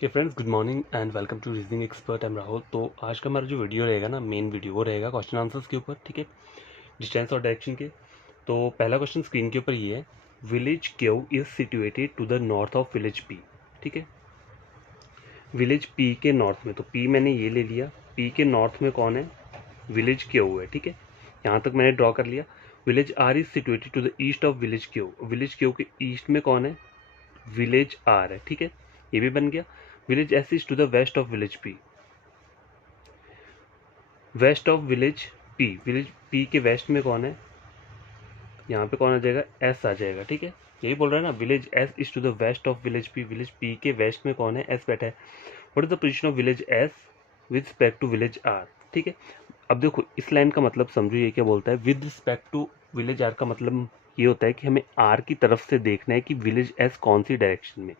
Hey friends, good morning and welcome to reasoning expert. Am Rahul. तो आज का हमारा जो वीडियो रहेगा ना, मेन वीडियो वो रहेगा क्वेश्चन आंसर्स के ऊपर। ठीक है, डिस्टेंस और डायरेक्शन के। तो पहला क्वेश्चन स्क्रीन के ऊपर ये है, village Q is situated to the north of village P. ठीक है, विलेज पी के नॉर्थ में, तो पी मैंने ये ले लिया, पी के नॉर्थ में कौन है, विलेज क्यू है। ठीक है, यहाँ तक मैंने ड्रॉ कर लिया। Village R is situated to the east of village Q, village Q के ईस्ट में कौन है, विलेज आर है। ठीक है, ये भी बन गया। Village S is to the west of village P, west of village P, village P के वेस्ट में कौन है, यहाँ पे कौन आ जाएगा, एस आ जाएगा। ठीक है, यही बोल रहा है ना, village S is to the west of village P, village P के वेस्ट में कौन है, एस बैठा है। What is the position of village S with respect to village R. ठीक है, अब देखो इस लाइन का मतलब समझो, ये क्या बोलता है, with respect to village R का मतलब ये होता है कि हमें आर की तरफ से देखना है कि विलेज एस कौन सी डायरेक्शन में।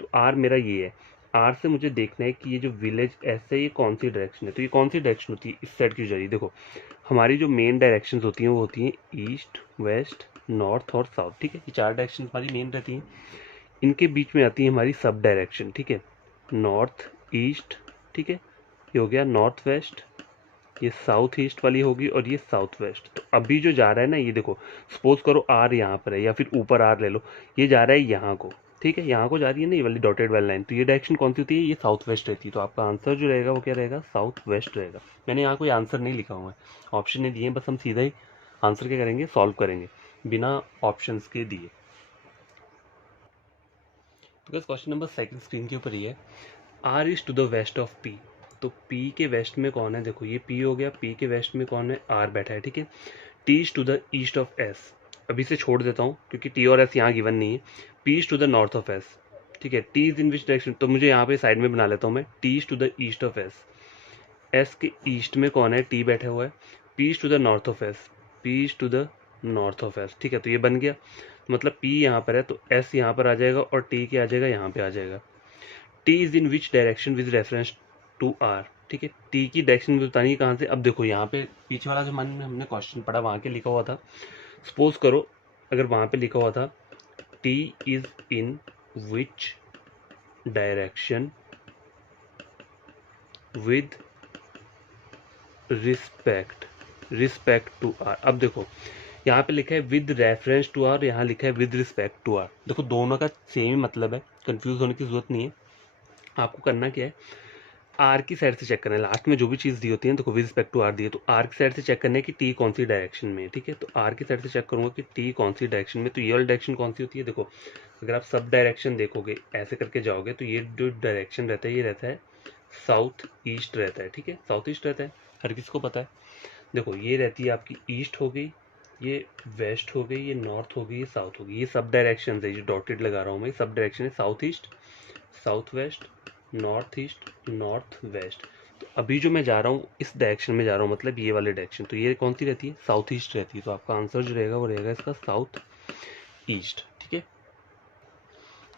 तो आर मेरा ये है, आर से मुझे देखना है कि ये जो विलेज एस है ये कौन सी डायरेक्शन है। तो ये कौन सी डायरेक्शन होती है, इस साइड की जा रही है। देखो हमारी जो मेन डायरेक्शंस होती हैं वो होती हैं ईस्ट, वेस्ट, नॉर्थ और साउथ। ठीक है, ये चार डायरेक्शन हमारी मेन रहती हैं। इनके बीच में आती है हमारी सब डायरेक्शन। ठीक है, नॉर्थ ईस्ट, ठीक है, ये हो गया नॉर्थ वेस्ट, ये साउथ ईस्ट वाली होगी और ये साउथ वेस्ट। तो अभी जो जा रहा है ना, ये देखो सपोज करो आर यहाँ पर है या फिर ऊपर आर ले लो, ये जा रहा है यहाँ को। ठीक है, यहाँ को जा रही है ना ये वाली डॉटेड वाली लाइन, तो ये डायरेक्शन कौन सी होती है, ये साउथ वेस्ट रहती है। तो आपका आंसर जो रहेगा वो क्या रहेगा, साउथ वेस्ट रहेगा। मैंने यहाँ कोई आंसर नहीं लिखा हुआ है, ऑप्शन नहीं दिए, बस हम सीधा ही आंसर क्या करेंगे, सॉल्व करेंगे बिना ऑप्शंस के दिए। तो क्वेश्चन नंबर सेकंड स्क्रीन के ऊपर ही है, R is to the west of P. तो पी के वेस्ट में कौन है, देखो ये पी हो गया, पी के वेस्ट में कौन है, आर बैठा है। ठीक है, T is to the east of S, अभी से छोड़ देता हूँ क्योंकि टी और एस यहाँ गिवन नहीं है। P is to the north of S. ठीक है, T is in which direction, तो मुझे यहाँ पे साइड में बना लेता हूँ मैं, T is to the east of S, S के ईस्ट में कौन है, टी बैठा हुआ है। P is to the north of S, P is to the north of S. ठीक है, तो ये बन गया, मतलब पी यहाँ पर है तो एस यहाँ पर आ जाएगा और टी क्या आ जाएगा, यहाँ पे आ जाएगा। T is in which direction with reference to R. ठीक है, टी की डायरेक्शन बतानी है कहाँ से। अब देखो यहाँ पे पीछे वाला जो मन में हमने क्वेश्चन पढ़ा वहाँ के लिखा हुआ था, सपोज करो अगर वहाँ पे लिखा हुआ था T is in which direction with respect to R. अब देखो यहाँ पे लिखा है विद रेफरेंस टू आर, यहाँ लिखा है विद रिस्पेक्ट टू आर। देखो दोनों का सेम ही मतलब है, कंफ्यूज होने की जरूरत नहीं है। आपको करना क्या है, आर की साइड से चेक करना है, लास्ट में जो भी चीज़ दी होती है देखो विद रिस्पेक्ट टू आर दी है, तो आर की साइड से चेक करना है कि टी कौन सी डायरेक्शन में है। ठीक है, तो आर की साइड से चेक करूंगा कि टी कौन सी डायरेक्शन में, तो ये वाली डायरेक्शन कौन सी होती है। देखो अगर आप सब डायरेक्शन देखोगे ऐसे करके जाओगे तो ये जो डायरेक्शन रहता है ये रहता है साउथ ईस्ट रहता है। ठीक है, साउथ ईस्ट रहता है, हर किसी को पता है। देखो ये रहती है आपकी ईस्ट हो गई, ये वेस्ट हो गई, ये नॉर्थ हो गई, ये साउथ हो गई, ये सब डायरेक्शन है, ये डॉटेड लगा रहा हूँ मैं, सब डायरेक्शन है, south east, south west, north east, north west. तो अभी जो मैं जा रहा हूँ इस डायरेक्शन में जा रहा हूँ, मतलब ये वाले डायरेक्शन, तो ये कौन सी रहती है, साउथ ईस्ट रहती है। तो आपका आंसर जो रहेगा वो रहेगा इसका साउथ ईस्ट। ठीक है,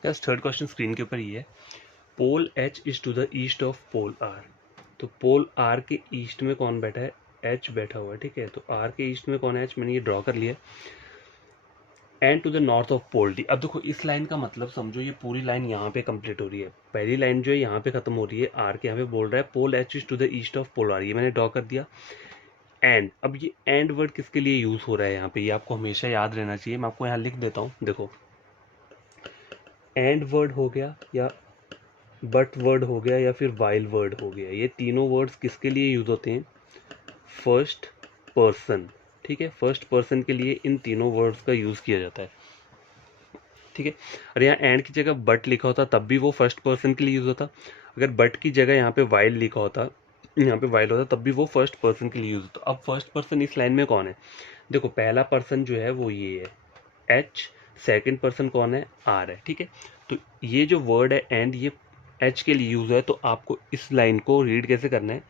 यस, थर्ड क्वेश्चन स्क्रीन के ऊपर ये है, pole H is to the east of pole R. तो पोल आर के ईस्ट में कौन बैठा है, एच बैठा हुआ है। ठीक है, तो आर के ईस्ट में कौन है, एच, मैंने ये ड्रॉ कर लिया। And to the north of pole D. अब देखो इस लाइन का मतलब समझो, ये पूरी लाइन यहाँ पे कंप्लीट हो रही है, पहली लाइन जो है यहाँ पे खत्म हो रही है, आर के यहाँ पे बोल रहा है pole H is to the east of pole R, ये मैंने ड्रॉ कर दिया। एंड, अब ये एंड वर्ड किसके लिए यूज हो रहा है यहाँ पे, ये आपको हमेशा याद रहना चाहिए। मैं आपको यहाँ लिख देता हूँ, देखो एंड वर्ड हो गया या बट वर्ड हो गया या फिर वाइल वर्ड हो गया, ये तीनों वर्ड्स किसके लिए यूज होते हैं, फर्स्ट पर्सन। ठीक है, फर्स्ट पर्सन के लिए इन तीनों वर्ड्स का यूज किया जाता है। ठीक है, और यहाँ एंड की जगह बट लिखा होता तब भी वो फर्स्ट पर्सन के लिए यूज होता, अगर बट की जगह यहाँ पे वाइल लिखा होता, यहाँ पे वाइल होता तब भी वो फर्स्ट पर्सन के लिए यूज होता। अब फर्स्ट पर्सन इस लाइन में कौन है, देखो पहला पर्सन जो है वो ये है एच, सेकंड पर्सन कौन है, आर है। ठीक है, तो ये जो वर्ड है एंड, ये एच के लिए यूज है, तो आपको इस लाइन को रीड कैसे करना है,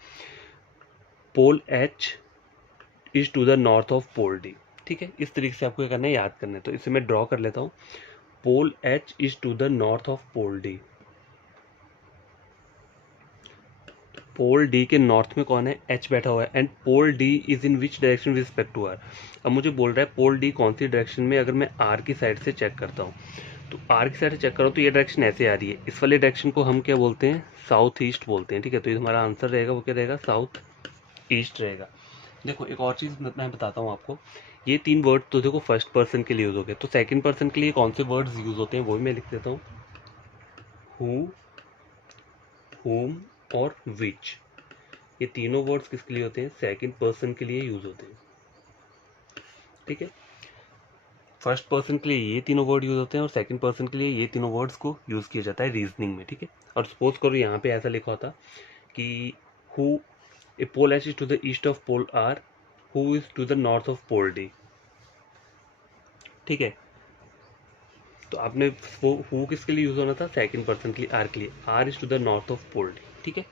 pole H is to the north of pole D. ठीक है, इस तरीके से आपको क्या करना है, याद करना है। तो इसे मैं ड्रॉ कर लेता हूँ, pole H is to the north of pole D, pole D के नॉर्थ में कौन है, एच बैठा हुआ है। And pole D is in which direction with respect to R. अब मुझे बोल रहा है पोल डी कौन सी डायरेक्शन में, अगर मैं आर की साइड से चेक करता हूँ तो आर की साइड से चेक करो तो ये डायरेक्शन ऐसे आ रही है, इस वाले डायरेक्शन को हम क्या बोलते हैं, साउथ ईस्ट बोलते हैं, ठीक है। तो ये हमारा आंसर रहेगा, वो क्या रहेगा, साउथ ईस्ट रहेगा। देखो एक और चीज़ मैं बताता हूँ आपको, ये 3 वर्ड तो देखो फर्स्ट पर्सन के लिए यूज़ हो गए, तो सेकंड पर्सन के लिए कौन से वर्ड्स यूज़ होते हैं वो भी मैं लिख देता हूँ, हु, whom और which। ये तीनों वर्ड्स किसके लिए होते हैं, सेकंड पर्सन के लिए यूज़ होते हैं, ठीक है। फर्स्ट पर्सन के लिए ये तीनों वर्ड यूज़ होते हैं और सेकंड पर्सन के लिए ये तीनों वर्ड्स को यूज़ किया जाता है रीजनिंग में, ठीक है। और सपोज करो यहाँ पे ऐसा लिखा होता कि who a pole H is to the east of pole R, who is to the north of pole D, ठीक है। तो आपने वो हु किसके लिए यूज़ होना था, सेकंड पर्सन के लिए, आर के लिए, R is to the north of pole D, ठीक है।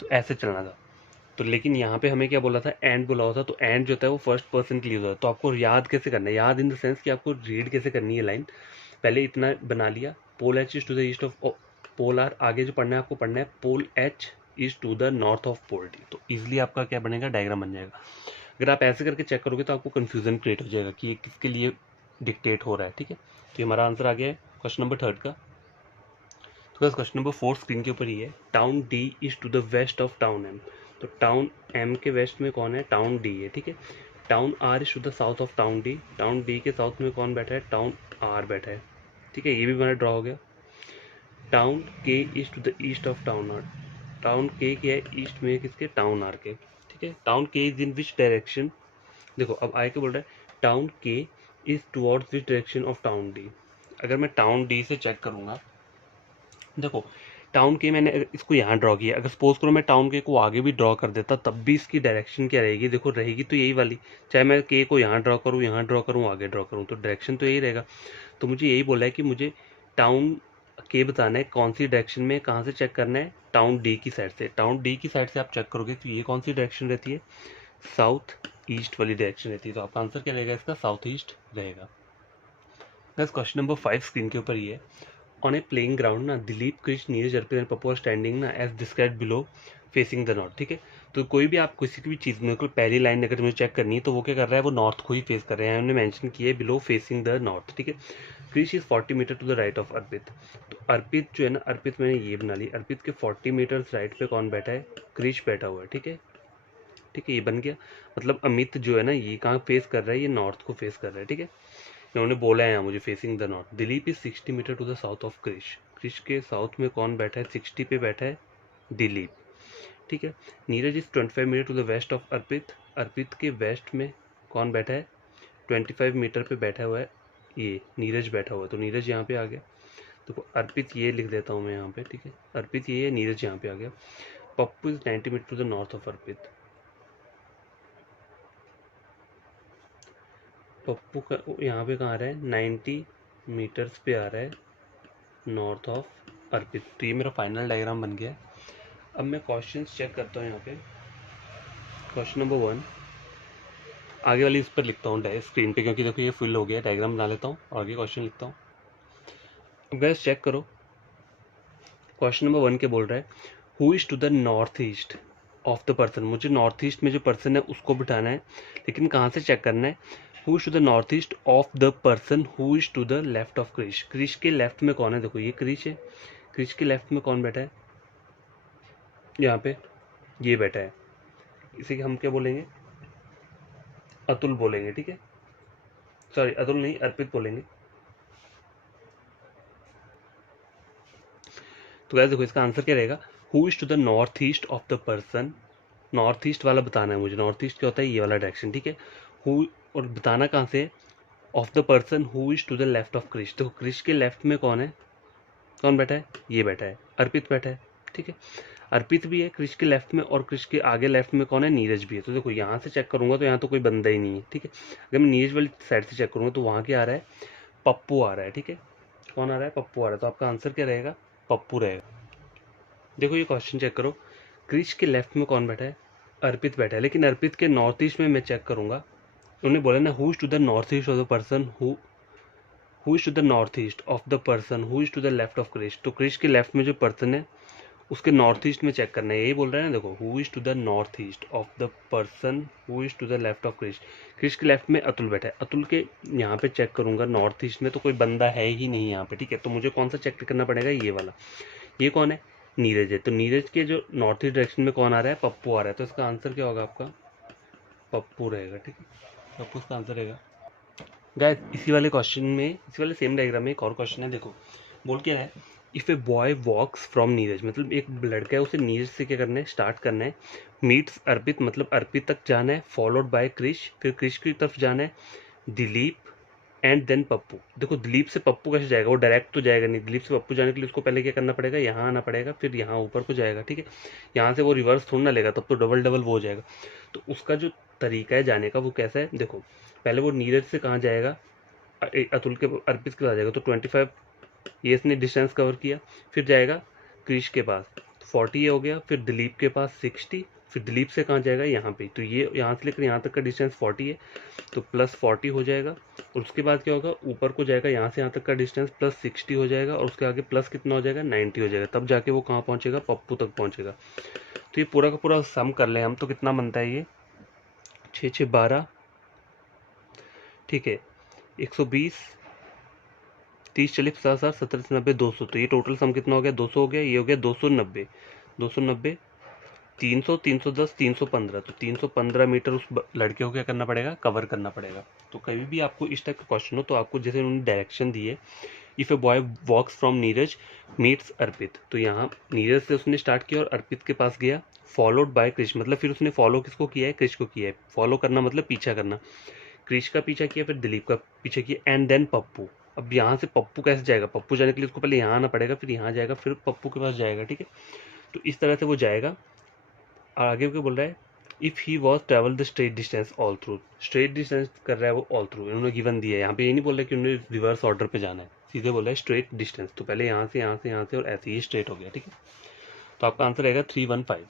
तो ऐसे चलना था। तो लेकिन यहाँ पे हमें क्या बोला था, एंड बोला होता, तो एंड जो होता है वो फर्स्ट पर्सन के लिए होता है। तो आपको याद कैसे करना है, याद इन द सेंस कि आपको रीड कैसे करनी है लाइन, पहले इतना बना लिया, pole H is to the east of pole R, आगे जो पढ़ना है आपको पढ़ना है pole H is to the north of pole D. तो इजिली आपका क्या बनेगा, डायग्राम बन जाएगा। अगर आप ऐसे करके चेक करोगे तो आपको कन्फ्यूजन क्रिएट हो जाएगा कि ये किसके लिए डिक्टेट हो रहा है, ठीक है। तो हमारा आंसर आ गया है क्वेश्चन नंबर 3 का। तो क्वेश्चन नंबर 4 स्क्रीन के ऊपर ही है, town D is to the west of town M. तो टाउन एम के वेस्ट में कौन है, टाउन डी है, ठीक है। Town R is to the south of town D, town D के साउथ में कौन बैठा है, टाउन आर बैठा है, ठीक है। ये भी हमारा ड्रॉ हो गया। Town K is to the east of town R, town K क्या है, ईस्ट में किसके, टाउन आर के, ठीक है। Town K is in which direction, देखो अब आए के बोल रहा है town K is towards which direction of town D. अगर मैं टाउन डी से चेक करूंगा, देखो टाउन के मैंने इसको यहाँ ड्रॉ किया, अगर सपोज करो मैं टाउन के को आगे भी ड्रॉ कर देता तब भी इसकी डायरेक्शन क्या रहेगी, देखो रहेगी तो यही वाली, चाहे मैं के को यहाँ ड्रॉ करूँ, यहाँ ड्रॉ करूँ, आगे ड्रॉ करूँ, तो डायरेक्शन तो यही रहेगा। तो मुझे यही बोला है कि मुझे टाउन के बताना है कौन सी डायरेक्शन में, कहाँ से चेक करना है, टाउन डी की साइड से। टाउन डी की साइड से आप चेक करोगे तो ये कौन सी डायरेक्शन रहती है, साउथ ईस्ट वाली डायरेक्शन रहती है। तो आपका आंसर क्या रहेगा इसका, साउथ ईस्ट रहेगा। क्वेश्चन नंबर 5 स्क्रीन के ऊपर ही है, ऑन ए प्लेइंग ग्राउंड ना Dilip, Krish, Neeraj, Arpit and Pappu are standing ना as described below facing the north, ठीक है। तो कोई भी आप किसी की भी चीज़ में कोई पहली लाइन अगर मुझे चेक करनी है तो वो क्या कर रहा है, वो नॉर्थ को ही फेस कर रहे हैं, उन्होंने मेंशन किया है बिलो फेसिंग द नॉर्थ, ठीक है। Krish is 40 metre to the right of Arpit. तो अर्पित जो है ना, अर्पित मैंने ये बना ली, अर्पित के 40 मीटर्स राइट पे कौन बैठा है, कृष बैठा हुआ है, ठीक है, ठीक है। ये बन गया, मतलब अमित जो है ना ये कहाँ फेस कर रहा है, ये नॉर्थ को फेस कर रहा है, ठीक है। इन्होंने बोला है यहाँ मुझे facing the north. Dilip is 60 metre to the south of Krish, Krish के साउथ में कौन बैठा है, 60 पे बैठा है दिलीप, ठीक है। Neeraj is 25 metre to the west of Arpit, Arpit के वेस्ट में कौन बैठा है, 25 मीटर पे बैठा हुआ है ये नीरज बैठा हुआ है, तो नीरज यहाँ पे आ गया। तो अर्पित ये लिख देता हूँ मैं यहाँ पे, ठीक है, अर्पित ये है, नीरज यहाँ पे आ गया। Pappu is 90 metre to the north of Arpit, Pappu का यहाँ पे कहाँ आ रहा है, 90 मीटर्स पे आ रहा है नॉर्थ ऑफ अर्पित। तो ये मेरा फाइनल डायग्राम बन गया है। अब मैं क्वेश्चंस चेक करता हूँ यहाँ पे। क्वेश्चन नंबर 1 आगे वाली इस पर लिखता हूँ स्क्रीन पे, क्योंकि देखो ये फुल हो गया, डायग्राम बना लेता हूँ और आगे क्वेश्चन लिखता हूँ। अब गैस चेक करो, क्वेश्चन नंबर 1 के बोल रहा है who is to the north east of the person. मुझे नॉर्थ ईस्ट में जो पर्सन है उसको बिठाना है, लेकिन कहाँ से चेक करना है, who is to the north east of the person who is to the left of Krish. Krish के लेफ्ट में कौन है, देखो ये क्रिश है, क्रिश के लेफ्ट में कौन बैठा है, यहाँ पे ये बैठा है, इसे हम क्या बोलेंगे, अतुल बोलेंगे, ठीक है। सॉरी अतुल नहीं, अर्पित बोलेंगे। तो गाइस देखो इसका आंसर क्या रहेगा, who is to the north east of the person, north east वाला बताना है मुझे, नॉर्थ ईस्ट क्या होता है, ये वाला डायरेक्शन, ठीक है। हु और बताना कहाँ से, of the person who is to the left of Krish. तो क्रिश के लेफ्ट में कौन है, कौन बैठा है, ये बैठा है, अर्पित बैठा है, ठीक है। अर्पित भी है क्रिश के लेफ्ट में, और क्रिश के आगे लेफ्ट में कौन है, नीरज भी है। तो देखो यहाँ से चेक करूंगा तो यहाँ तो कोई बंदा ही नहीं है, ठीक है। अगर मैं नीरज वाली साइड से चेक करूंगा तो वहाँ क्या आ रहा है, पप्पू आ रहा है, ठीक है। कौन आ रहा है, पप्पू आ रहा है। तो आपका आंसर क्या रहेगा, पप्पू रहेगा। देखो ये क्वेश्चन चेक करो, क्रिश के लेफ्ट में कौन बैठा है, अर्पित बैठा है, लेकिन अर्पित के नॉर्थ ईस्ट में मैं चेक करूंगा, उन्होंने बोला ना who is to the north east of the person who is to the north east of the person who is to the left of Krish. तो क्रिश के लेफ्ट में जो पर्सन है उसके नॉर्थ ईस्ट में चेक करना है, यही बोल रहे हैं ना। देखो, who is to the north east of the person who is to the left of Krish. Krish के लेफ्ट में अतुल बैठा है, अतुल के यहाँ पे चेक करूंगा नॉर्थ ईस्ट में, तो कोई बंदा है ही नहीं यहाँ पे, ठीक है। तो मुझे कौन सा चेक करना पड़ेगा, ये वाला। ये कौन है, नीरज है। तो नीरज के जो नॉर्थ ईस्ट डायरेक्शन में कौन आ रहा है, पप्पू आ रहा है। तो इसका आंसर क्या होगा आपका, पप्पू रहेगा, ठीक है। पप्पू इसका आंसर रहेगा। गाइस, इसी वाले क्वेश्चन में, इसी वाले सेम डायग्राम में एक और क्वेश्चन है। देखो, बोल क्या है, if a boy walks from Neeraj, मतलब एक लड़का है, उसे नीरज से क्या करना है, स्टार्ट करना है। मीट्स अर्पित, मतलब अर्पित तक जाना है, फॉलोड बाय क्रिश, फिर क्रिश की तरफ जाना है, दिलीप एंड देन पप्पू। देखो, दिलीप से पप्पू कैसे जाएगा, वो डायरेक्ट तो जाएगा नहीं। दिलीप से पप्पू जाने के लिए उसको पहले क्या करना पड़ेगा, यहाँ आना पड़ेगा, फिर यहाँ ऊपर को जाएगा, ठीक है। यहाँ से वो रिवर्स थोड़ा ना लेगा, तब तो डबल डबल वो हो जाएगा। तो उसका जो तरीका है जाने का वो कैसा है, देखो, पहले वो नीरज से कहाँ जाएगा, अतुल के, अर्पित के पास जाएगा, तो 25 ये इसने डिस्टेंस कवर किया। फिर जाएगा क्रिश के पास, 40 ये हो गया। फिर दिलीप के पास 60, फिर दिलीप से कहाँ जाएगा, यहाँ पे। तो ये यहाँ से लेकर यहाँ तक का डिस्टेंस 40 है, तो प्लस 40 हो जाएगा। और उसके बाद क्या होगा, ऊपर को जाएगा, यहाँ से यहाँ तक का डिस्टेंस प्लस 60 हो जाएगा, और उसके आगे प्लस कितना हो जाएगा, 90 हो जाएगा। तब जाके वो कहाँ पहुँचेगा, पप्पू तक पहुँचेगा। तो ये पूरा का पूरा सम कर लें हम, तो कितना बनता है ये, 6 6 12, ठीक है, 120, 30 40 50 60 70 90 200। तो ये टोटल सम कितना हो गया, 200 हो गया। ये हो गया 290, 290, 300, 310, 315। तो 315 मीटर उस लड़के को क्या करना पड़ेगा, कवर करना पड़ेगा। तो कभी भी आपको इस टाइप का क्वेश्चन हो, तो आपको जैसे उन्होंने डायरेक्शन दी है, if a boy walks from Neeraj meets Arpit, तो यहाँ नीरज से उसने स्टार्ट किया और अर्पित के पास गया, फॉलोड बाय क्रिश, मतलब फिर उसने फॉलो किसको किया है, क्रिश को किया है। फॉलो करना मतलब पीछा करना, क्रिश का पीछा किया, फिर दिलीप का पीछा किया, एंड देन पप्पू। अब यहाँ से पप्पू कैसे जाएगा, पप्पू जाने के लिए उसको पहले यहाँ आना पड़ेगा, फिर यहाँ जाएगा, फिर पप्पू के पास जाएगा, ठीक है। तो इस तरह से वो जाएगा। और आगे क्या बोल रहा है, if he was travel the straight distance all through, straight distance कर रहा है वो ऑल थ्रू, इन्होंने गिवन दिया है। यहाँ पे ये नहीं बोल रहा कि उन्होंने रिवर्स ऑर्डर पे जाना है, सीधे बोला है स्ट्रेट डिस्टेंस। तो पहले यहाँ से यहाँ से यहाँ से और ऐसे ही स्ट्रेट हो गया, ठीक है। तो आपका आंसर रहेगा 315।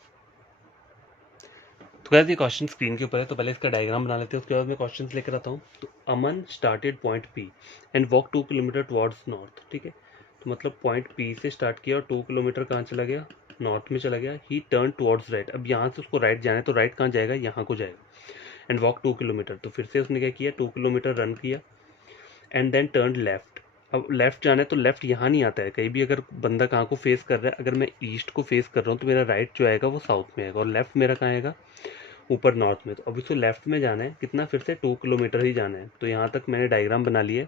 तो कहते हैं क्वेश्चन स्क्रीन के ऊपर है, तो पहले इसका डायग्राम बना लेते हैं, उसके बाद मैं क्वेश्चन लेकर आता हूँ। तो Aman started point P and walk 2 kilometre towards north, ठीक है। तो मतलब पॉइंट पी से स्टार्ट किया और 2 किलोमीटर कहाँ चला गया, नॉर्थ में चला गया। ही टर्न टुवर्ड्स राइट, अब यहाँ से उसको राइट जाना है, तो राइट कहाँ जाएगा, यहाँ को जाएगा। एंड वॉक 2 किलोमीटर, तो फिर से उसने क्या किया, 2 किलोमीटर रन किया। एंड देन टर्न लेफ्ट, अब लेफ्ट जाना है तो लेफ्ट यहाँ नहीं आता है। कहीं भी अगर बंदा कहाँ को फेस कर रहा है, अगर मैं ईस्ट को फेस कर रहा हूँ तो मेरा राइट जो आएगा वो साउथ में आएगा, और लेफ्ट मेरा कहाँ आएगा, ऊपर नॉर्थ में। तो अब इसको लेफ्ट में जाना है, कितना, फिर से 2 किलोमीटर ही जाना है। तो यहाँ तक मैंने डायग्राम बना लिया।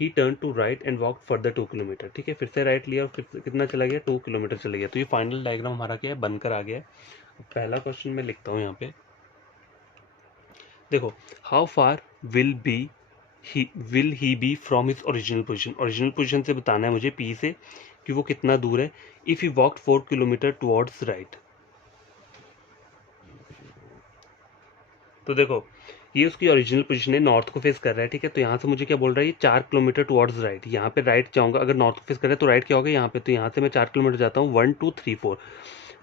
He turn to right and walk further 2 kilometre, ठीक है। फिर से राइट लिया और फिर से कितना चला गया, 2 किलोमीटर चला गया। तो ये फाइनल डायग्राम हमारा क्या है, बनकर आ गया है। पहला क्वेश्चन मैं लिखता हूँ यहाँ पे, देखो, how far will he be from his original position. Original position से बताना है मुझे पी से कि वो कितना दूर है। If he walked 4 kilometre towards right, तो देखो ये उसकी ओरिजिनल पोजीशन है, नॉर्थ को फेस कर रहा है, ठीक है। तो यहाँ से मुझे क्या बोल रहा है, ये 4 किलोमीटर टुवर्ड्स राइट। यहाँ पे राइट जाऊँगा, अगर नॉर्थ को फेस कर रहा है तो राइट क्या होगा, यहाँ पे। तो यहाँ से मैं 4 किलोमीटर जाता हूँ, 1 2 3 4,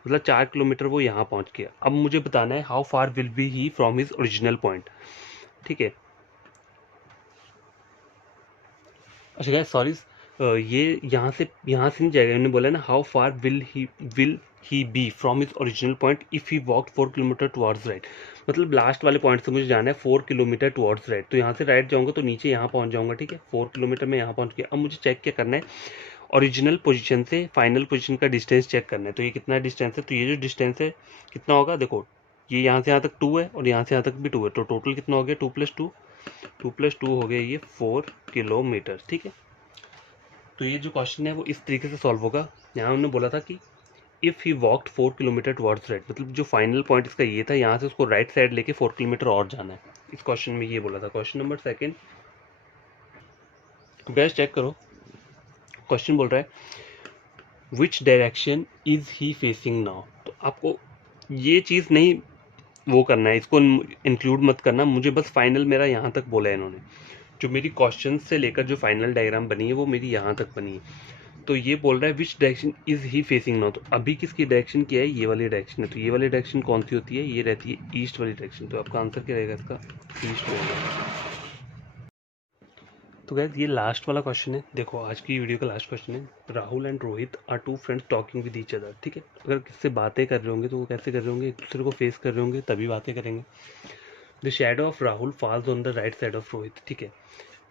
मतलब 4 किलोमीटर वो यहाँ पहुँच गया। अब मुझे बताना है how far will be he from his original point, ठीक है। अच्छा गाइस, सॉरी, ये यहाँ से नहीं जाएगा। इन्होंने बोला ना how far will he be from his original point if he walked 4 kilometre towards right, मतलब लास्ट वाले पॉइंट से मुझे जाना है 4 किलोमीटर टुवर्ड्स राइट। तो यहाँ से राइट जाऊँगा तो नीचे यहाँ पहुँच जाऊँगा, ठीक है। 4 किलोमीटर में यहाँ पहुँच गया। अब मुझे चेक क्या करना है, ओरिजिनल पोजीशन से फाइनल पोजीशन का डिस्टेंस चेक करना है। तो ये कितना डिस्टेंस है, तो ये जो डिस्टेंस है कितना होगा, देखो ये यहाँ से यहाँ तक 2 है और यहाँ से यहाँ तक भी 2 है, तो टोटल कितना हो गया, 2 + 2 हो गया ये 4 किलोमीटर, ठीक है। तो ये जो क्वेश्चन है वो इस तरीके से सॉल्व होगा। यहाँ उन्होंने बोला था कि if he walked 4 kilometre towards right, मतलब जो फाइनल पॉइंट इसका ये था, यहाँ से उसको राइट साइड लेके 4 किलोमीटर और जाना है। इस क्वेश्चन में ये बोला था। क्वेश्चन नंबर 2, गैस चेक करो। क्वेश्चन बोल रहा है which direction is he facing now. तो आपको ये चीज़ नहीं वो करना है, इसको इंक्लूड मत करना, मुझे बस फाइनल मेरा यहाँ तक बोला है इन्होंने। जो मेरी क्वेश्चन से लेकर जो फाइनल डायग्राम बनी है वो मेरी यहाँ तक बनी है। तो ये बोल रहा है which direction is he facing now, तो अभी किसकी डायरेक्शन क्या है, ये वाली डायरेक्शन है। तो ये वाली डायरेक्शन कौन सी होती है, ये रहती है ईस्ट वाली डायरेक्शन। तो आपका आंसर क्या रहेगा इसका, ईस्ट रहेगा। तो गाइस ये लास्ट वाला क्वेश्चन है, देखो आज की वीडियो का लास्ट क्वेश्चन है। Rahul and Rohit are two friends talking with each other, ठीक है। अगर किससे बातें कर रहे होंगे तो वो कैसे कर रहे होंगे, एक दूसरे को फेस कर रहे होंगे तभी बातें करेंगे। The shadow of Rahul falls on the right side of Rohit, ठीक है।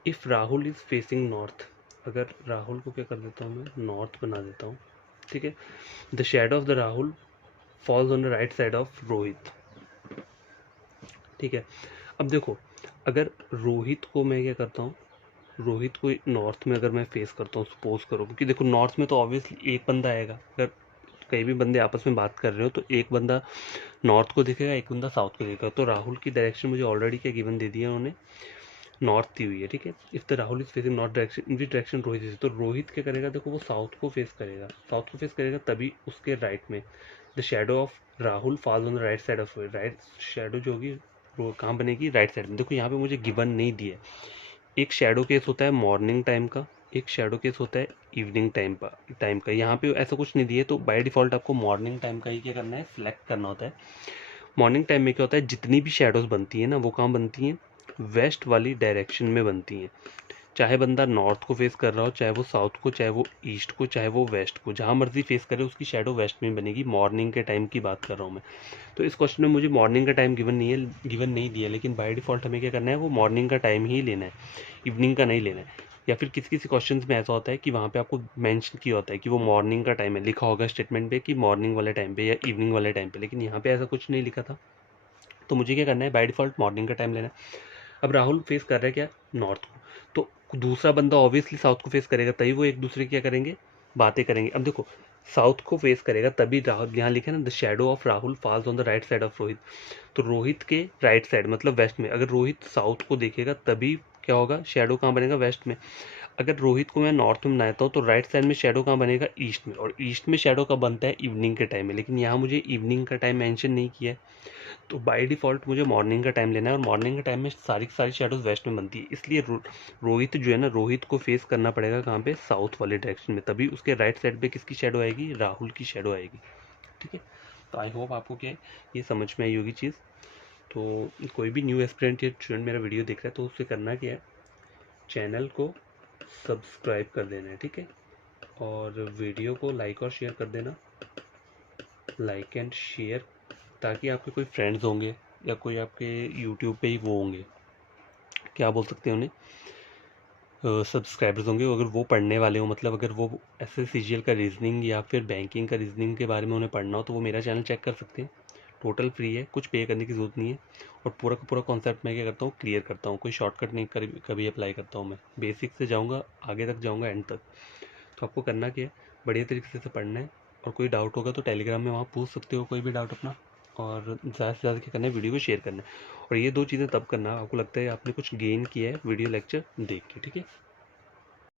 If Rahul is facing north, अगर राहुल को क्या कर देता हूँ मैं, नॉर्थ बना देता हूँ, ठीक है। The shadow of the Rahul falls on the right side of Rohit, ठीक है। अब देखो अगर रोहित को मैं क्या करता हूँ, रोहित को नॉर्थ में अगर मैं फेस करता हूँ, सपोज करो, क्योंकि देखो नॉर्थ में तो ऑब्वियसली एक बंदा आएगा। अगर कई भी बंदे आपस में बात कर रहे हो तो एक बंदा नॉर्थ को देखेगा, एक बंदा साउथ को देखेगा। तो राहुल की डायरेक्शन मुझे ऑलरेडी क्या गिवन दे दिया उन्होंने, नॉर्थ दी हुई है, ठीक है। If the Rahul is facing north direction in which direction Rohit is, तो रोहित क्या करेगा, देखो वो साउथ को फेस करेगा, साउथ को फेस करेगा तभी उसके राइट में the shadow of Rahul falls on the right side of Rohit, right shadow जो होगी वो कहाँ बनेगी, राइट साइड में। देखो यहाँ पे मुझे गिवन नहीं दिया है। एक शेडो केस होता है मॉर्निंग टाइम का, एक शेडो केस होता है इवनिंग टाइम का। यहाँ पे ऐसा कुछ नहीं दिया, तो बाय डिफॉल्ट आपको मॉर्निंग टाइम का ही क्या करना है, सिलेक्ट करना होता है। मॉर्निंग टाइम में क्या होता है, जितनी भी शेडोज बनती है ना वो कहाँ बनती हैं, वेस्ट वाली डायरेक्शन में बनती हैं। चाहे बंदा नॉर्थ को फेस कर रहा हो, चाहे वो साउथ को, चाहे वो ईस्ट को, चाहे वो वेस्ट को, जहाँ मर्जी फेस करे उसकी शेडो वेस्ट में बनेगी। मॉर्निंग के टाइम की बात कर रहा हूँ मैं। तो इस क्वेश्चन में मुझे मॉर्निंग का टाइम गिवन नहीं दिया, लेकिन बाय डिफॉल्ट हमें क्या करना है, वो मॉर्निंग का टाइम ही लेना है, इवनिंग का नहीं लेना है। या फिर किसी किसी क्वेश्चन में ऐसा होता है कि वहाँ पे आपको मेंशन किया होता है कि वो मॉर्निंग का टाइम है, लिखा होगा स्टेटमेंट पे कि मॉर्निंग वाले टाइम पे या इवनिंग वाले टाइम पे, लेकिन यहाँ पे ऐसा कुछ नहीं लिखा था। तो मुझे क्या करना है, बाय डिफॉल्ट मॉर्निंग का टाइम लेना है। अब राहुल फेस कर रहा है क्या, नॉर्थ को, तो दूसरा बंदा ऑब्वियसली साउथ को फेस करेगा, तभी वो एक दूसरे की क्या करेंगे, बातें करेंगे। अब देखो साउथ को फेस करेगा तभी राहुल, यहाँ लिखा है ना the shadow of Rahul falls on the right side of Rohit, तो रोहित के राइट साइड मतलब वेस्ट में। अगर रोहित साउथ को देखेगा तभी क्या होगा, शेडो कहाँ बनेगा, वेस्ट में। अगर रोहित को मैं नॉर्थ में बनाता हूँ तो राइट साइड में शेडो कहाँ बनेगा, ईस्ट में। और ईस्ट में शेडो कब बनता है, इवनिंग के टाइम में, लेकिन यहाँ मुझे इवनिंग का टाइम मेंशन नहीं किया है। तो बाय डिफ़ॉल्ट मुझे मॉर्निंग का टाइम लेना है, और मॉर्निंग के टाइम में सारी की सारी शेडोज़ वेस्ट में बनती है। इसलिए रोहित जो है ना, रोहित को फेस करना पड़ेगा कहाँ पे, साउथ वाले डायरेक्शन में, तभी उसके राइट साइड पे किसकी शेडो आएगी, राहुल की शेडो आएगी, ठीक है। तो आई होप आपको क्या है ये समझ में आई होगी चीज़। तो कोई भी न्यू एस्पिरेंट या स्टूडेंट मेरा वीडियो देख रहा है तो उससे करना क्या है, चैनल को सब्सक्राइब कर देना है, ठीक है। और वीडियो को लाइक और शेयर कर देना, लाइक एंड शेयर, ताकि आपके कोई फ्रेंड्स होंगे या कोई आपके यूट्यूब पे ही वो होंगे, क्या बोल सकते हैं उन्हें, सब्सक्राइबर्स होंगे, अगर वो पढ़ने वाले हो, मतलब अगर वो SSCGL का रीजनिंग या फिर बैंकिंग का रीजनिंग के बारे में उन्हें पढ़ना हो तो वो मेरा चैनल चेक कर सकते हैं। टोटल फ्री है, कुछ पे करने की ज़रूरत नहीं है। और पूरा का पूरा कॉन्सेप्ट मैं क्या करता हूँ, क्लियर करता हूँ, कोई शॉर्टकट नहीं कभी अप्लाई करता हूँ मैं, बेसिक से जाऊँगा आगे तक जाऊँगा, एंड तक। तो आपको करना क्या है, बढ़िया तरीके से पढ़ना है। और कोई डाउट होगा तो टेलीग्राम में वहाँ पूछ सकते हो, कोई भी डाउट अपना। और ज़्यादा से ज़्यादा क्या करना है, वीडियो को शेयर करना है। और ये दो चीज़ें तब करना आपको लगता है आपने कुछ गेन किया है वीडियो लेक्चर देख के, ठीक है।